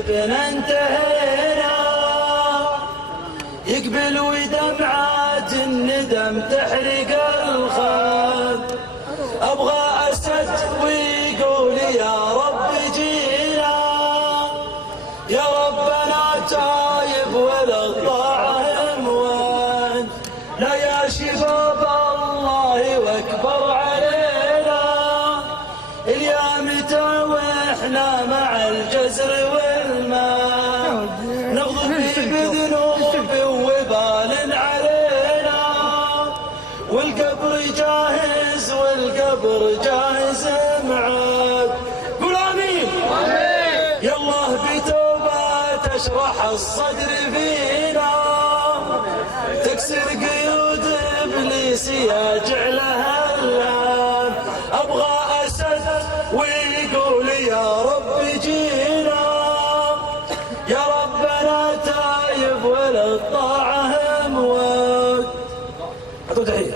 شبنا انتهينا، يقبل ودمعات الندم تحرق الخد. ابغى اسد ويقول يا رب جينا، يا ربنا تايب ولا الطاعه اموان. لا يا شباب الله واكبر علينا، اليا متى واحنا مع الجزر والماء نغضب بذنوب ووبال علينا. والقبر جاهز والقبر جاهز معاك. قول امين. يا الله بتوبه تشرح الصدر فينا، تكسر قيود ابليس يا جعلها اللام. ابغى اسد ويقول يا رب جينا، يا ربنا تايب ولا الطاعه اموات. اعطوا تحيه.